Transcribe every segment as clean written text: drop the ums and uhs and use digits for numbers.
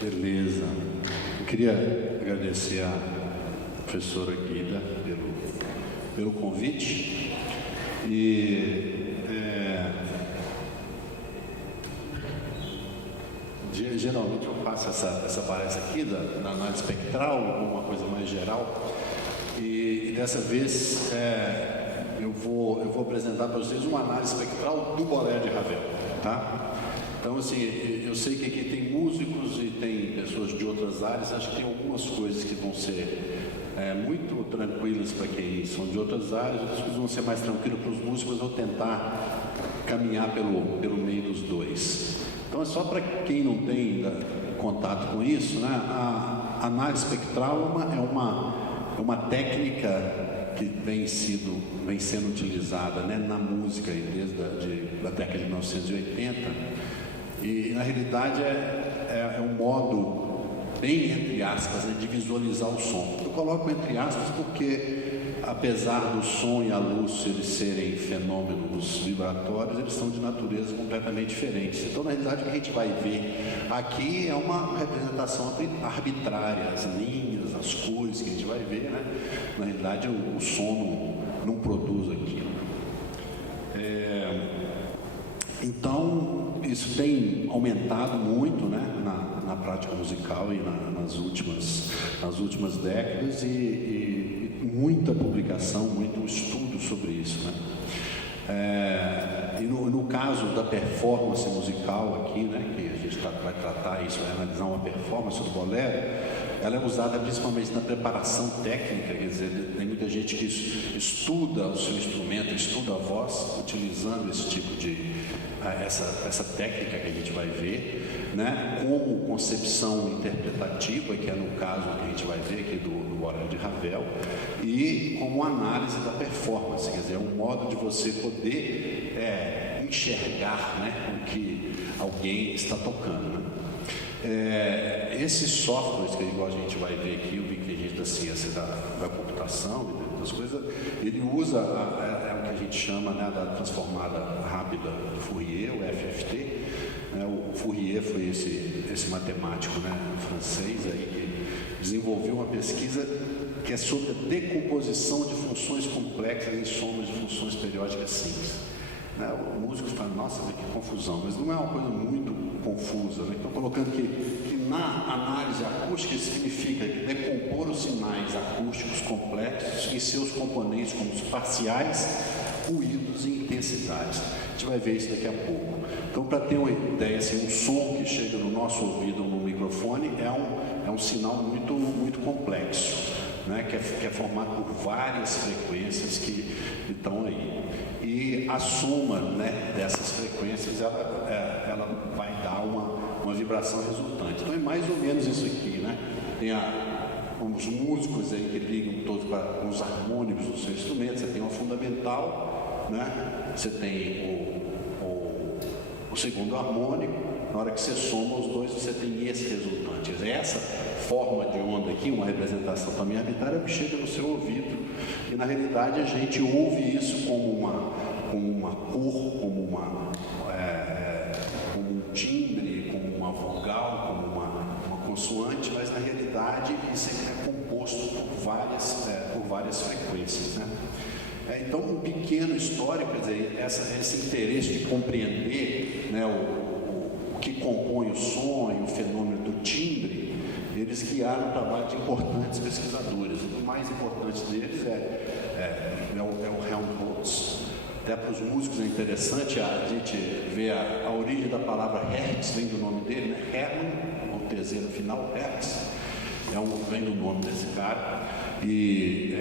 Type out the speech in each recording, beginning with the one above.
Beleza. Eu queria agradecer à professora Guida pelo convite e geralmente eu faço essa palestra aqui da análise espectral, uma coisa mais geral, e dessa vez eu vou apresentar para vocês uma análise espectral do Bolero de Ravel, tá? Então, assim, eu sei que aqui tem músicos e tem pessoas de outras áreas, acho que tem algumas coisas que vão ser muito tranquilas para quem são de outras áreas, outras coisas vão ser mais tranquilas para os músicos, mas eu vou tentar caminhar pelo meio dos dois. Então, é só para quem não tem ainda contato com isso, né? A análise espectral é uma técnica que vem sendo utilizada, né, na música desde a década de 1980. E, na realidade, é um modo, bem entre aspas, de visualizar o som. Eu coloco entre aspas porque, apesar do som e a luz eles serem fenômenos vibratórios, eles são de natureza completamente diferentes. Então, na realidade, o que a gente vai ver aqui é uma representação arbitrária, as linhas, as cores que a gente vai ver, né? Na realidade, o som não produz aquilo. Então, isso tem aumentado muito, né, na prática musical e nas últimas décadas e muita publicação, muito estudo sobre isso, né? E no caso da performance musical aqui, né, que a gente vai tratar isso, vai analisar uma performance do bolero, ela é usada principalmente na preparação técnica, quer dizer, tem muita gente que estuda o seu instrumento, estuda a voz, utilizando esse tipo de essa técnica que a gente vai ver, né, como concepção interpretativa, que é no caso que a gente vai ver aqui do Bolero de Ravel, e como análise da performance, quer dizer, é um modo de você poder enxergar, né, o que alguém está tocando, né? Esses softwares que igual a gente vai ver aqui, eu vi que a gente da ciência da computação e das coisas, ele usa o que a gente chama, né, da transformada rápida do Fourier, o FFT. Né? O Fourier foi esse matemático, né, francês aí, que desenvolveu uma pesquisa que é sobre a decomposição de funções complexas em somas de funções periódicas simples. Né? O músico fala, nossa, que confusão, mas não é uma coisa muito confusa, né? Estou colocando que na análise acústica significa decompor os sinais acústicos complexos em seus componentes como os parciais, ruídos e intensidades. A gente vai ver isso daqui a pouco. Então, para ter uma ideia, assim, um som que chega no nosso ouvido ou no microfone é um sinal muito, muito complexo, né? que é formado por várias frequências que estão aí. E a soma, né, dessas frequências, ela vai dar uma vibração resultante. Então é mais ou menos isso aqui, né? Tem os músicos aí que ligam todos com os harmônicos do seu instrumento, você tem uma fundamental, né? Você tem o segundo harmônico, na hora que você soma os dois, você tem esse resultante. Essa forma de onda aqui, uma representação também arbitrária, que chega no seu ouvido, e na realidade a gente ouve isso como uma cor, como um timbre, como uma vogal, como uma consoante, mas na realidade isso é composto por várias frequências, né? Então, um pequeno histórico, quer dizer, esse interesse de compreender, né, o que compõe o som e o fenômeno do timbre, eles guiaram o trabalho de importantes pesquisadores. O mais importante deles é o Helmholtz. Até para os músicos é interessante a gente ver a origem da palavra Hertz, vem do nome dele, né? Hermann, o Tz no final, Hertz, vem do nome desse cara. E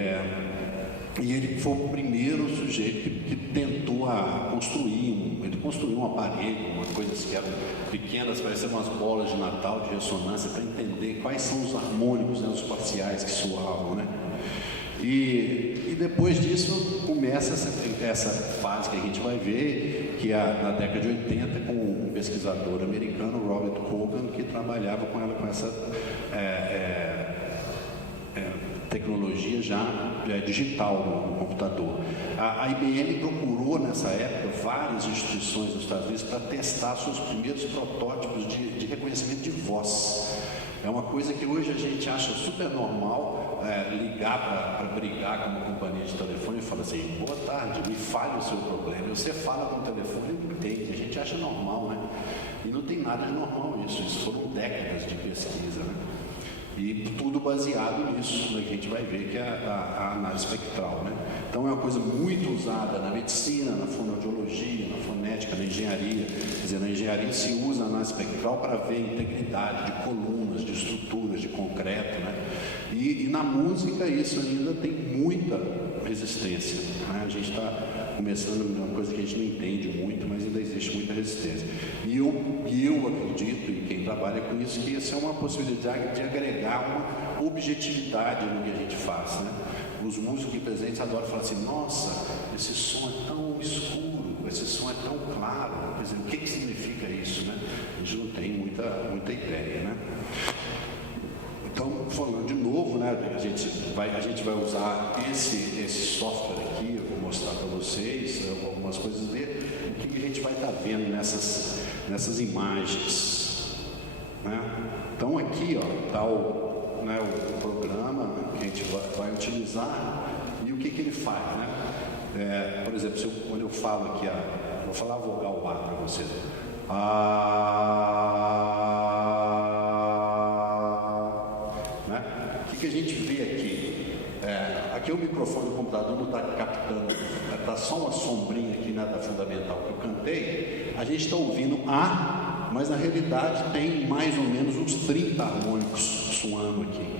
ele foi o primeiro sujeito que tentou ele construiu um aparelho, uma coisa que eram pequenas, pareciam umas bolas de Natal de ressonância, para entender quais são os harmônicos, né, os parciais que soavam, né? E depois disso começa essa fase que a gente vai ver, que é na década de 80, com um pesquisador americano, Robert Cogan, que trabalhava com essa tecnologia já digital no computador. A IBM procurou nessa época várias instituições dos Estados Unidos para testar seus primeiros protótipos de reconhecimento de voz. É uma coisa que hoje a gente acha super normal, ligar para brigar com uma companhia de telefone e falar assim, boa tarde, me fale o seu problema. E você fala com o telefone e não entende, a gente acha normal, né? E não tem nada de normal nisso, isso foram décadas de pesquisa, né? E tudo baseado nisso, né, que a gente vai ver que é a análise espectral, né? Então é uma coisa muito usada na medicina, na fonoaudiologia, na fonética, na engenharia. Quer dizer, na engenharia se usa a análise espectral para ver a integridade de colunas, de estruturas, de concreto, né? E na música isso ainda tem muita resistência, né? A gente está começando uma coisa que a gente não entende muito, mas ainda existe muita resistência. E eu acredito, e quem trabalha com isso, que isso é uma possibilidade de agregar uma objetividade no que a gente faz, né? Os músicos aqui presentes adoram falar assim, nossa, esse som é tão escuro, esse som é tão claro. Quer dizer, o que significa isso, né? A gente não tem muita ideia, né? Então, falando de novo, né, a gente vai usar esse software aqui, eu vou mostrar para vocês algumas coisas dele, o que a gente vai estar vendo nessas imagens, né? Então aqui está o programa que a gente vai utilizar e o que ele faz, né? Por exemplo, quando eu falo aqui, vou falar a vogal A para vocês. O que a gente vê aqui? Aqui o microfone do computador não está captando, está só uma sombrinha aqui da fundamental que eu cantei. A gente está ouvindo A, mas na realidade tem mais ou menos uns 30 harmônicos soando aqui.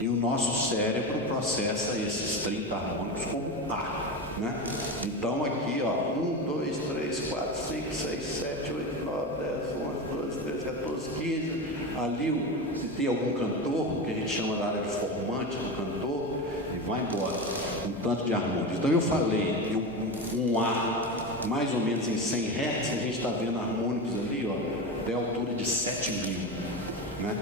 E o nosso cérebro processa esses 30 harmônicos como A, né? Então aqui, ó, 1, 2, 3, 4, 5, 6, 7, 8, 9, 10, 11, 12, 13, 14, 15. Ali, se tem algum cantor, que a gente chama da área de formante do cantor, e vai embora, um tanto de harmônicos. Então eu falei, um A, mais ou menos em 100 Hz, a gente está vendo harmônicos ali, ó, até a altura de 7.000, né?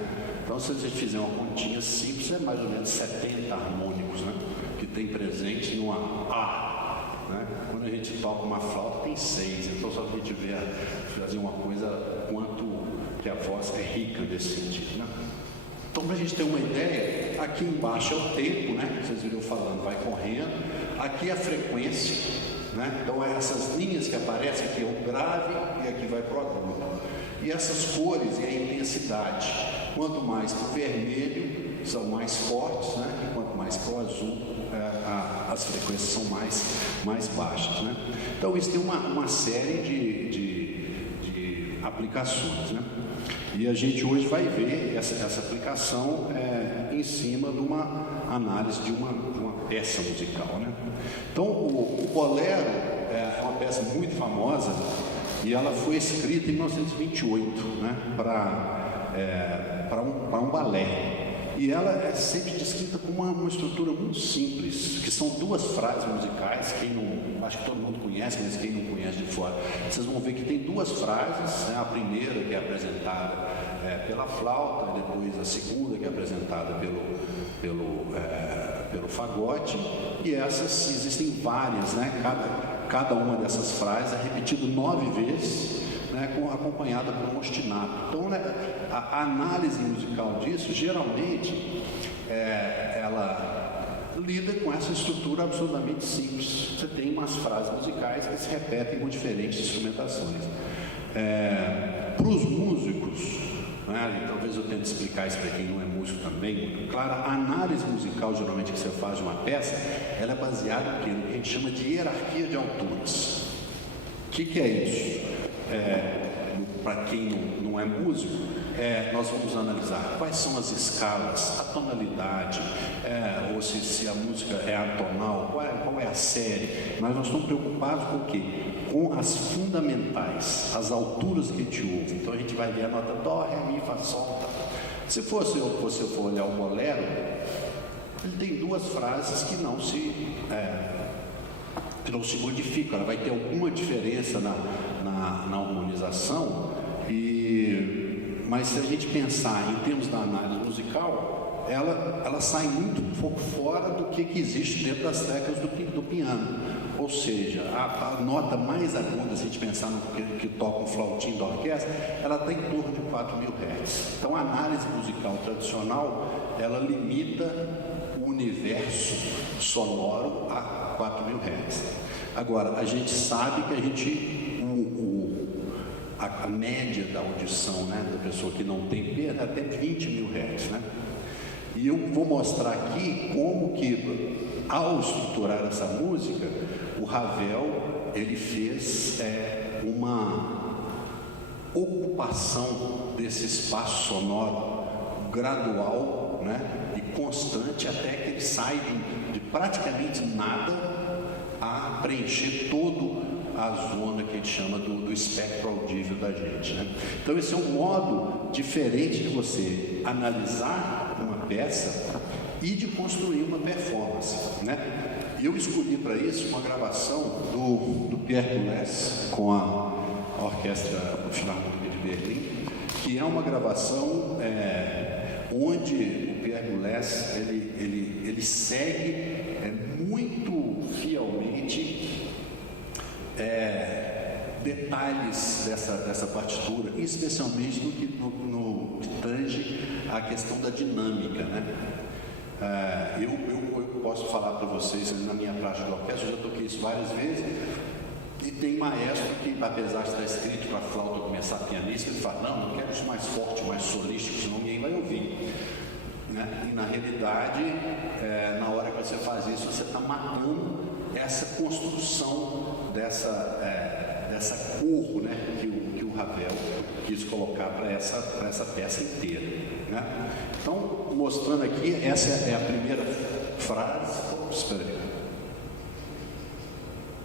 Então, se a gente fizer uma continha simples, é mais ou menos 70 harmônicos, né, que tem presente numa A, né? Quando a gente toca uma flauta, tem 6. Então, só que a gente vê fazer uma coisa quanto que a voz é rica nesse sentido, né? Então, para a gente ter uma ideia, aqui embaixo é o tempo, né? Vocês viram falando, vai correndo. Aqui é a frequência, né? Então, essas linhas que aparecem aqui é o grave e aqui vai para o agudo. E essas cores e a intensidade. Quanto mais para o vermelho, são mais fortes, né? E quanto mais para o azul, as frequências são mais baixas, né? Então, isso tem uma série de aplicações, né? E a gente hoje vai ver essa aplicação em cima de uma análise de uma peça musical, né? Então, o bolero é uma peça muito famosa e ela foi escrita em 1928, né? Para um balé. E ela é sempre descrita com uma estrutura muito simples, que são 2 frases musicais, acho que todo mundo conhece, mas quem não conhece de fora, vocês vão ver que tem 2 frases, né? A primeira que é apresentada pela flauta, depois a segunda que é apresentada pelo fagote, e essas existem várias, né? Cada uma dessas frases é repetida 9 vezes, né, acompanhada por um ostinato. Então, né, a análise musical disso, geralmente, ela lida com essa estrutura absolutamente simples. Você tem umas frases musicais que se repetem com diferentes instrumentações. Para os músicos, né, e talvez eu tente explicar isso para quem não é músico também, muito claro, a análise musical, geralmente, que você faz de uma peça, ela é baseada no que a gente chama de hierarquia de alturas. O que é isso? Para quem não é músico, nós vamos analisar quais são as escalas, a tonalidade, ou se a música é atonal, qual é a série. Mas nós estamos preocupados com o quê? Com as fundamentais, as alturas que a gente ouve. Então a gente vai ver a nota dó, ré, mi, fá, sol, tá. Se você for olhar o bolero, ele tem 2 frases que não se modificam. Ela vai ter alguma diferença na harmonização, mas se a gente pensar em termos da análise musical, ela sai muito um pouco fora do que existe dentro das teclas do piano. Ou seja, a nota mais aguda, se a gente pensar no que toca um flautim da orquestra, ela está em torno de 4.000 Hz. Então, a análise musical tradicional, ela limita o universo sonoro a 4.000 Hz. Agora, a gente sabe que a média da audição, né, da pessoa que não tem perda é até 20.000 Hz, né? E eu vou mostrar aqui como que, ao estruturar essa música, o Ravel, ele fez uma ocupação desse espaço sonoro gradual, né, e constante, até que ele sai de praticamente nada a preencher todo a zona que a gente chama do espectro audível da gente, né? Então esse é um modo diferente de você analisar uma peça e de construir uma performance, né? E eu escolhi para isso uma gravação do Pierre Boulez com a Orquestra Filarmônica de Berlim, que é uma gravação onde o Pierre Boulez ele segue muito fielmente detalhes dessa partitura, especialmente no que tange a questão da dinâmica, né? Eu posso falar para vocês, na minha prática de orquestra, eu já toquei isso várias vezes, e tem maestro que, apesar de estar escrito para a flauta começar pianista, ele fala, não quero isso mais forte, mais solístico, senão ninguém vai ouvir, né? E na realidade, na hora que você faz isso, você está matando essa construção dessa cor, né, que o Ravel quis colocar para essa peça inteira, né? Então, mostrando aqui, essa é a primeira frase. Espera aí.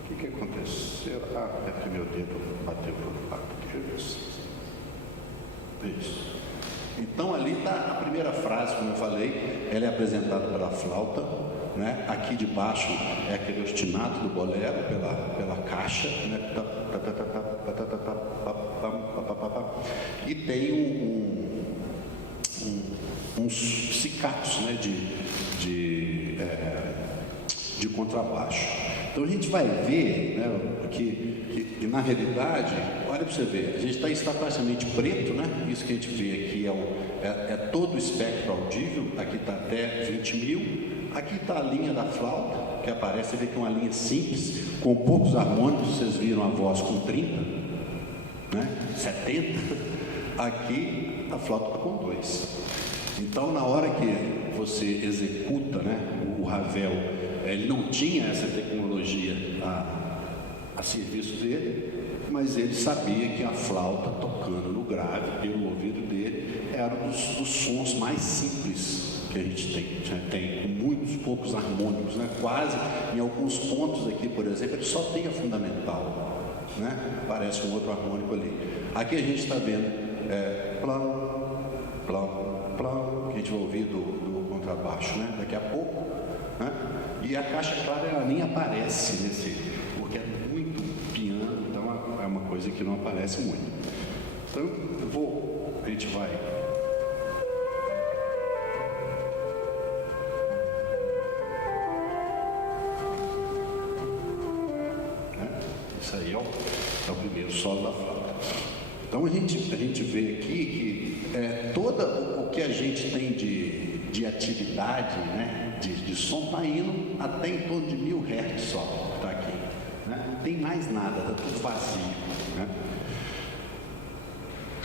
O que aconteceu? É que meu dedo bateu no lado. Isso. Então, ali está a primeira frase, como eu falei, ela é apresentada pela flauta, né? Aqui de baixo é aquele ostinato do bolero pela caixa, né? E tem uns cicatos, né? de contrabaixo. Então a gente vai ver, né, que na realidade, olha para você ver, a gente está praticamente preto, né? Isso que a gente vê aqui é todo o espectro audível, aqui está até 20.000. Aqui está a linha da flauta, que aparece, você vê que é uma linha simples, com poucos harmônicos, vocês viram a voz com 30, né? 70, aqui a flauta está com 2. Então, na hora que você executa, né, o Ravel, ele não tinha essa tecnologia a serviço dele, mas ele sabia que a flauta tocando no grave, pelo ouvido dele, era um dos sons mais simples que a gente tem muitos poucos harmônicos, né? Quase em alguns pontos aqui, por exemplo, ele só tem a fundamental, né? Parece um outro harmônico ali. Aqui a gente está vendo plano, plano, plano, que a gente vai ouvir do contrabaixo, né? Daqui a pouco, né? E a caixa clara ela nem aparece porque é muito piano, então é uma coisa que não aparece muito. Então a gente vai. Isso aí é o primeiro solo da flauta. Então a gente vê aqui que todo o que a gente tem de atividade, né, de som está indo até em torno de 1.000 Hz só, está aqui, né? Não tem mais nada, está tudo vazio, né?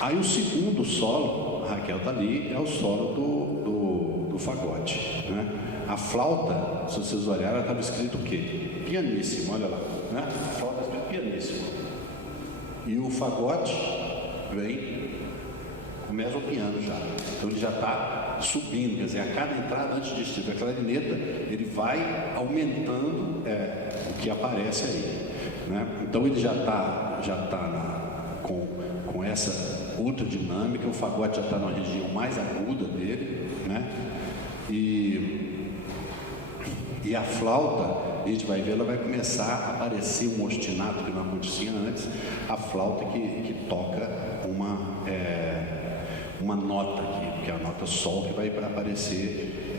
Aí o segundo solo, a Raquel está ali, é o solo do fagote, né? A flauta, se vocês olharem, estava escrito o quê? Pianíssimo, olha lá, né? A flauta está escrito pianíssimo. E o fagote começa o piano já. Então ele já está subindo, quer dizer, a cada entrada antes de estiver a clarineta, ele vai aumentando o que aparece aí, né? Então ele já está com essa outra dinâmica, o fagote já está na região mais aguda dele, né? E a flauta, a gente vai ver, ela vai começar a aparecer um ostinato que não acontecia antes, a flauta que toca uma nota aqui, que é a nota sol, que vai aparecer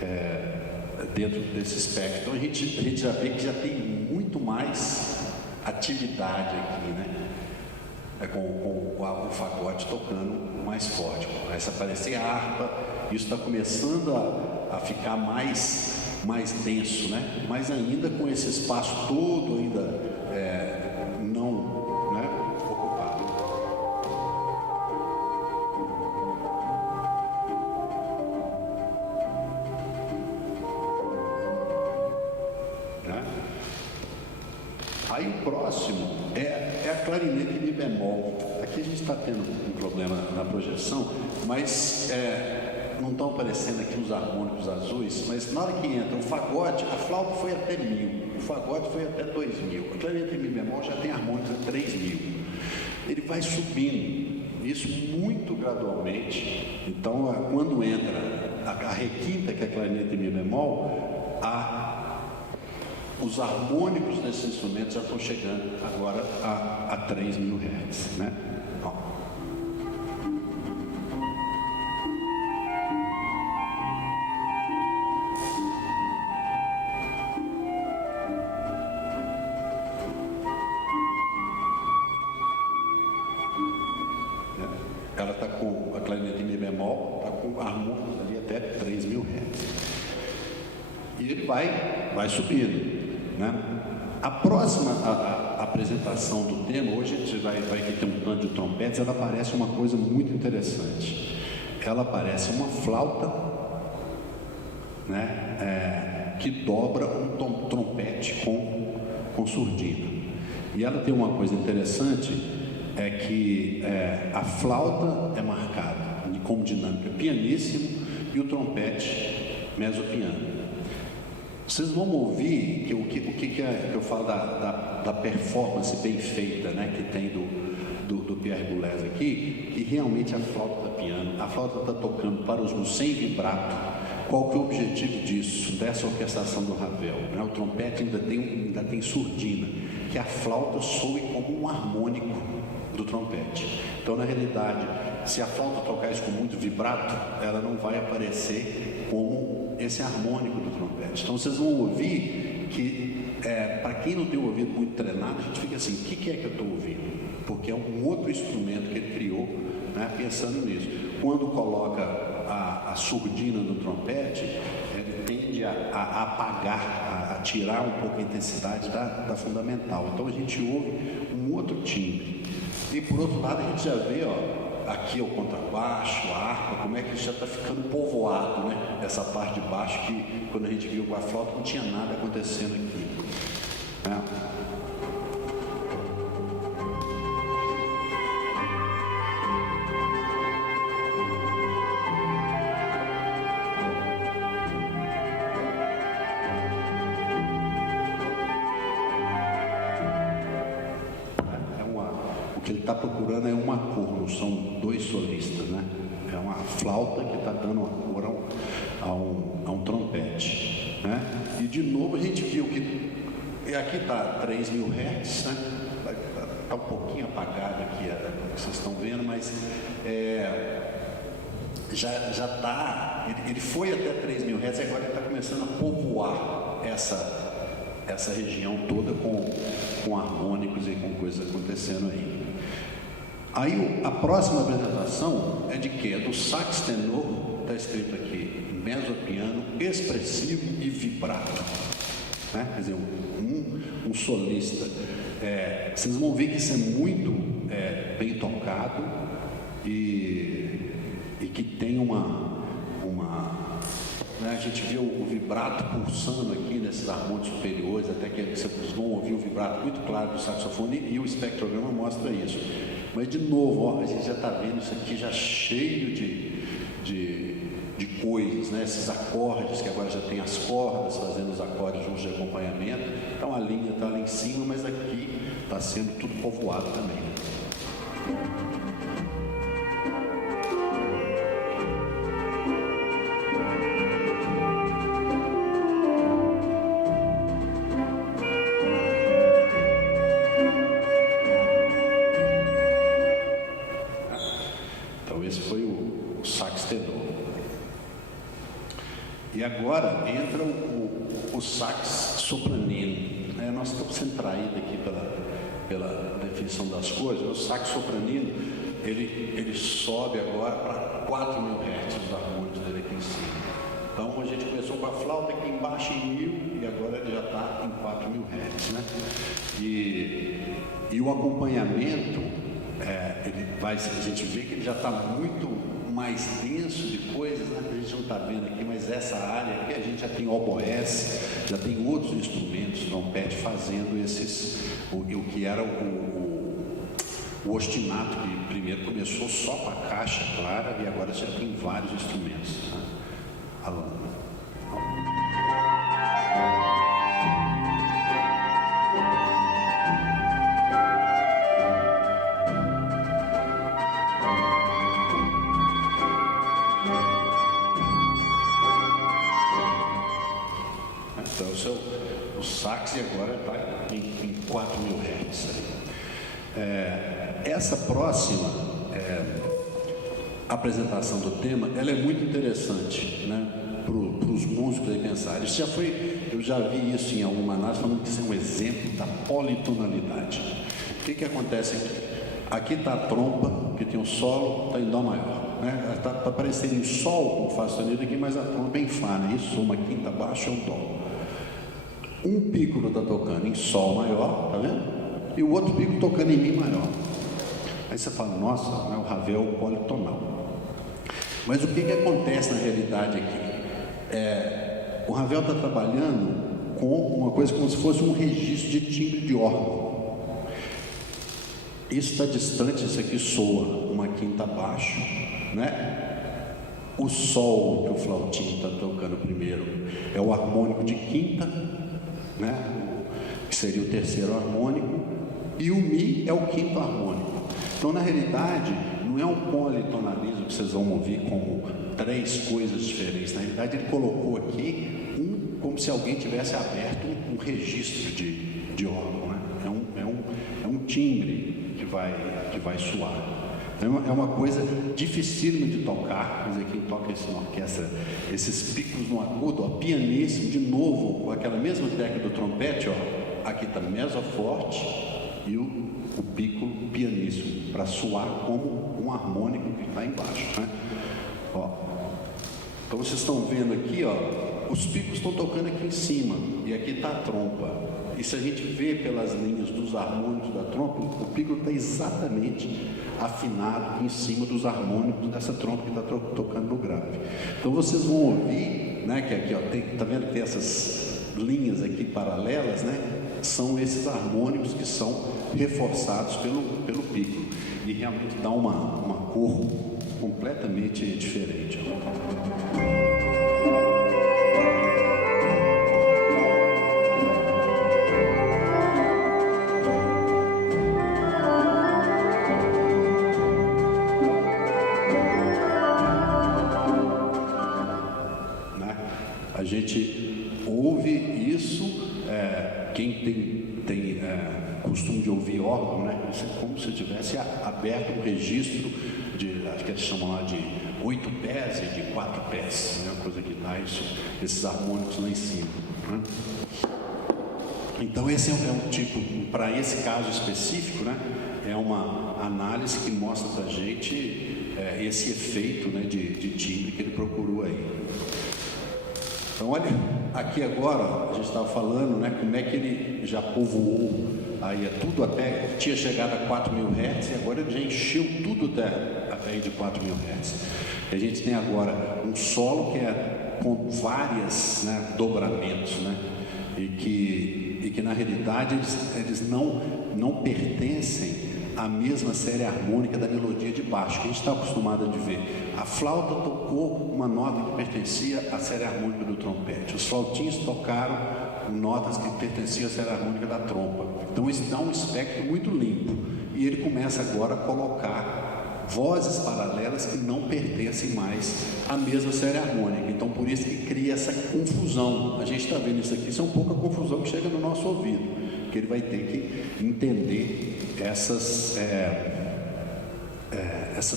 dentro desse espectro. Então a gente já vê que já tem muito mais mais atividade aqui, né? Com o fagote tocando mais forte. Começa a aparecer a harpa, isso está começando a ficar mais denso, né? Mas ainda com esse espaço todo ainda não, né, ocupado. Né? Aí o próximo é a clarinete Mi bemol. Aqui a gente está tendo um problema na projeção, mas não estão aparecendo aqui os harmônicos azuis, mas na hora que entra o fagote, a flauta foi até 1000, o fagote foi até 2000, a clarinete Mi bemol já tem harmônicos a 3000. Ele vai subindo, isso muito gradualmente. Então, quando entra a requinta, que é a clarinete Mi bemol, os harmônicos desses instrumentos já estão chegando agora a 3000 Hz, né? Ó. Ela está com a clarinete Mi bemol, está com harmônicos ali até 3000 Hz. E ele vai subindo. Né? A próxima apresentação do tema, hoje a gente vai ter um canto de trompetes, ela parece uma coisa muito interessante. Ela parece uma flauta, né, que dobra um trompete com surdina. E ela tem uma coisa interessante, é que a flauta é marcada como dinâmica pianíssimo e o trompete mezzopiano. Vocês vão ouvir o que eu falo da performance bem feita, né, que tem do Pierre Boulez aqui, e realmente a flauta está piano, a flauta está tocando para os nus sem vibrato. Qual que é o objetivo disso, dessa orquestração do Ravel? Né? O trompete ainda tem surdina, que a flauta soe como um harmônico do trompete. Então, na realidade, se a flauta tocar isso com muito vibrato, ela não vai aparecer como esse harmônico do trompete. Então vocês vão ouvir que, para quem não tem o ouvido muito treinado, a gente fica assim, o que é que eu estou ouvindo? Porque é um outro instrumento que ele criou, né, pensando nisso. Quando coloca a surdina no trompete, ele tende a apagar, a tirar um pouco a intensidade da fundamental. Então a gente ouve um outro timbre. E por outro lado a gente já vê, aqui é o contrabaixo, a harpa, como é que já está ficando povoado, né? Essa parte de baixo que, quando a gente viu com a flauta, não tinha nada acontecendo aqui. Né? O que ele está procurando é uma cor, não são dois solistas, né? É uma flauta que está dando uma cor a um trompete, né? E de novo a gente viu que aqui está 3000 Hz, né? Está um pouquinho apagado aqui, vocês estão vendo, mas já está, ele foi até 3000 Hz, agora ele está começando a povoar essa região toda com harmônicos e com coisas acontecendo aí. Aí a próxima apresentação é de quê? É do sax tenor, está escrito aqui, mezzopiano, expressivo e vibrato. Né? Quer dizer, um solista. Vocês vão ver que isso é muito bem tocado e que tem né? A gente vê o vibrato pulsando aqui nesses harmônicos superiores, até que vocês vão ouvir o vibrato muito claro do saxofone, e o espectrograma mostra isso. Mas de novo, a gente já está vendo isso aqui já cheio de coisas, né? Esses acordes, que agora já tem as cordas fazendo os acordes juntos de acompanhamento. Então a linha está lá em cima, mas aqui está sendo tudo povoado também. Esse foi o sax tenor. E agora entra o sax sopranino. né? Nós estamos sendo traídos aqui pela definição das cores. O sax sopranino, ele sobe agora para 4.000 Hz, os harmônicos dele aqui em cima. Então a gente começou com a flauta aqui embaixo em 1.000 e agora ele já está em 4.000 Hz, né? E o acompanhamento, a gente vê que ele já está muito mais denso de coisas, né? A gente não está vendo aqui, mas essa área aqui a gente já tem oboés, já tem outros instrumentos, trompete, fazendo o que era o ostinato, que primeiro começou só com a caixa clara e agora já tem vários instrumentos, né? Alan. Então, o sax agora está em 4.000 Hz. Essa próxima apresentação do tema, ela é muito interessante, né, para os músicos aí pensarem. Eu já vi isso em alguma análise, falando que isso é um exemplo da politonalidade. O que acontece aqui? Aqui está a trompa, que tem o solo, está em dó maior, né? Está parecendo em sol, como faz o sonido aqui, mas a trompa é em fá, né? Isso, uma quinta baixa é um dó. Um pícolo está tocando em sol maior, tá vendo? E o outro pícolo tocando em mi maior. Aí você fala, nossa, né, o Ravel politonal. Mas o que acontece na realidade aqui? O Ravel está trabalhando com uma coisa como se fosse um registro de timbre de órgão. Isso está distante, isso aqui soa uma quinta abaixo, né? O sol que o flautinho está tocando primeiro é o harmônico de quinta, né? Que seria o terceiro harmônico, e o mi é o quinto harmônico. Então, na realidade, não é um politonalismo que vocês vão ouvir como três coisas diferentes. Na realidade, ele colocou aqui como se alguém tivesse aberto um registro de órgão, né? É um timbre que vai soar. É uma coisa dificílima de tocar. Quer dizer, quem toca isso na orquestra, esses picos no agudo, ó, pianíssimo, de novo, com aquela mesma técnica do trompete, ó, aqui está meso forte e o pícolo pianíssimo, para soar como um harmônico que está embaixo, né? Ó. Então vocês estão vendo aqui, ó, os picos estão tocando aqui em cima e aqui está a trompa. E se a gente vê pelas linhas dos harmônicos da trompa, o pícolo está exatamente afinado em cima dos harmônicos dessa trompa que está tocando no grave. Então vocês vão ouvir, né, que aqui, ó, tá vendo que tem essas linhas aqui paralelas, né? São esses harmônicos que são reforçados pelo pícolo e realmente dá uma cor completamente diferente. A gente ouve isso, quem tem costume de ouvir órgão, né? Isso é como se tivesse aberto um registro de, acho que eles chamam lá de 8 pés e de 4 pés, né? Uma coisa que dá esses harmônicos lá em cima, né? Então esse é um tipo, para esse caso específico, né? É uma análise que mostra para a gente esse efeito, né, de timbre que ele procurou aí. Então, olha, aqui agora, a gente estava falando, né, como é que ele já povoou, aí tudo até, tinha chegado a 4.000 Hz, e agora ele já encheu tudo até aí de 4.000 Hz. E a gente tem agora um solo que é com vários, né, dobramentos, né, e que na realidade eles não pertencem à mesma série harmônica da melodia de baixo, que a gente está acostumado a ver. A flauta tocou uma nota que pertencia à série harmônica do trompete. Os flautinhos tocaram notas que pertenciam à série harmônica da trompa. Então isso dá um espectro muito limpo. E ele começa agora a colocar vozes paralelas que não pertencem mais à mesma série harmônica. Então por isso que cria essa confusão. A gente está vendo isso aqui, isso é um pouco a confusão que chega no nosso ouvido, que ele vai ter que entender essa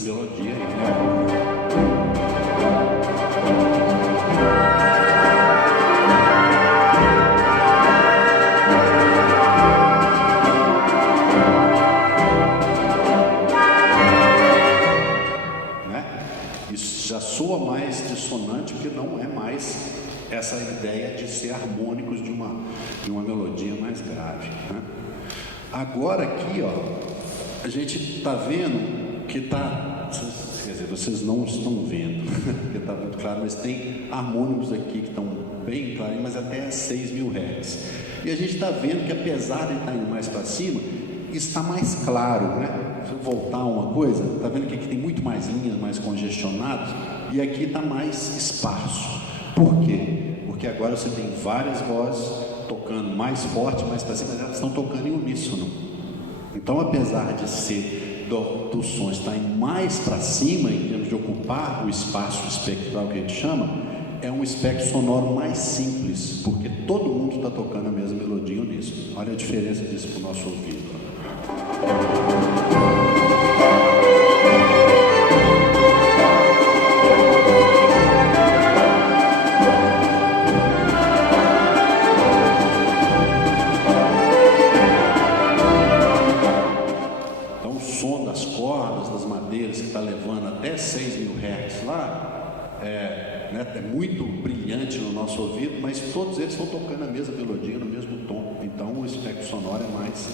melodia aí, né? soa mais dissonante, porque não é mais essa ideia de ser harmônicos de uma melodia mais grave, né? Agora aqui, ó, a gente está vendo que está, quer dizer, vocês não estão vendo, porque está muito claro, mas tem harmônicos aqui que estão bem claros, mas até 6.000 Hz. E a gente está vendo que, apesar de estar indo mais para cima, está mais claro, né? Se eu voltar uma coisa, está vendo que aqui tem muito mais linhas, mais congestionados, e aqui está mais esparso. Por quê? Porque agora você tem várias vozes tocando mais forte, mais para cima, mas elas estão tocando em uníssono. Então, apesar de ser do som estar mais para cima, em termos de ocupar o espaço espectral que a gente chama, é um espectro sonoro mais simples, porque todo mundo está tocando a mesma melodia em uníssono. Olha a diferença disso para o nosso ouvido. Então, o som das cordas, das madeiras, que está levando até 6.000 Hz lá, é muito brilhante no nosso ouvido, mas todos eles estão tocando a mesma melodia, no mesmo tom. Então, o espectro sonoro é mais,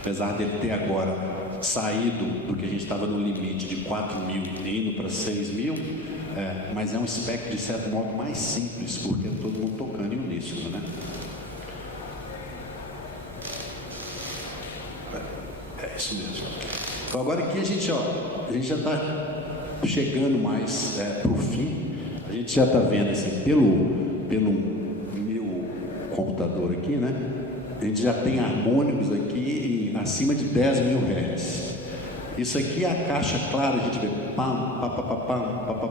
apesar dele ter agora saído do que a gente estava no limite de 4.000 indo para 6.000, mas é um espectro de certo modo mais simples, porque é todo mundo tocando em uníssono, né? É isso mesmo. Então agora aqui a gente já está chegando mais para o fim. A gente já está vendo assim, pelo meu computador aqui, né? A gente já tem harmônicos aqui acima de 10.000 Hz. Isso aqui é a caixa clara, a gente vê pam, pam, pam, pam, pam, pam,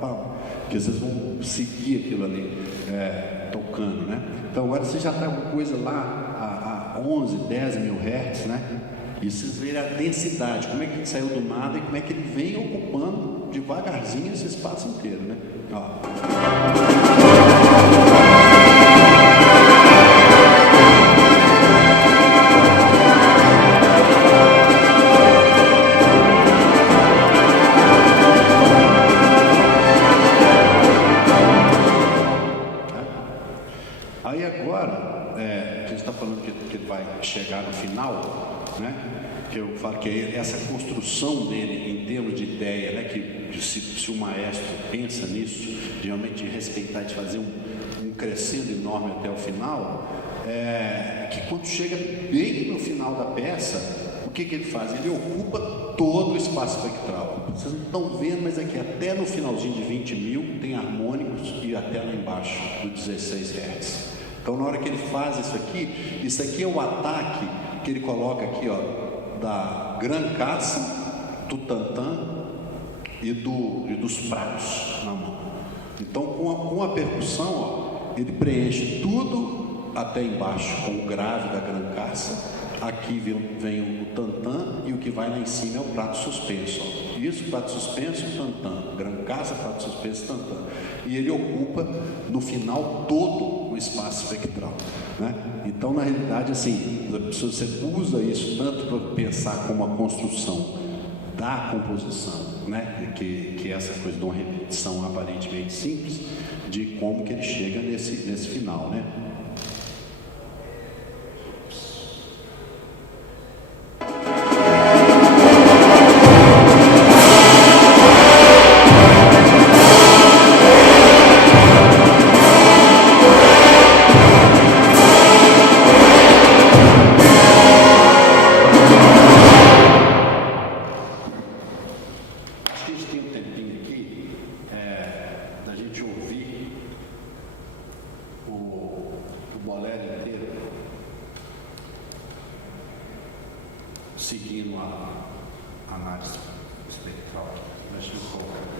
pam, que vocês vão seguir aquilo ali tocando, né? Então agora você já está com coisa lá a 11, 10.000 Hz, né? E vocês veem a densidade, como é que ele saiu do nada e como é que ele vem ocupando devagarzinho esse espaço inteiro, né? Ó. Aí agora, a gente está falando que ele vai chegar no final, né? Que eu falo que essa construção dele em termos de ideia, né? Que se o maestro pensa nisso, realmente de respeitar, de fazer um crescendo enorme até o final, que quando chega bem no final da peça, o que ele faz? Ele ocupa todo o espaço espectral. Vocês não estão vendo, mas aqui até no finalzinho de 20.000 tem harmônicos e até lá embaixo do 16 Hz. Então, na hora que ele faz isso aqui é o ataque que ele coloca aqui, ó, da Gran Cassa, do tantã e dos pratos na mão. Então, com a percussão, ó, ele preenche tudo até embaixo com o grave da Gran Cassa. Aqui vem o tantã e o que vai lá em cima é o prato suspenso. Ó. Isso, prato suspenso, tantã. Gran Cassa, prato suspenso, tantã. E ele ocupa no final todo o espaço espectral, né? Então, na realidade, assim, você usa isso tanto para pensar como a construção da composição, né? Que é essa coisa de uma repetição aparentemente simples, de como que ele chega nesse final, né? Seguindo a análise espectral, mas não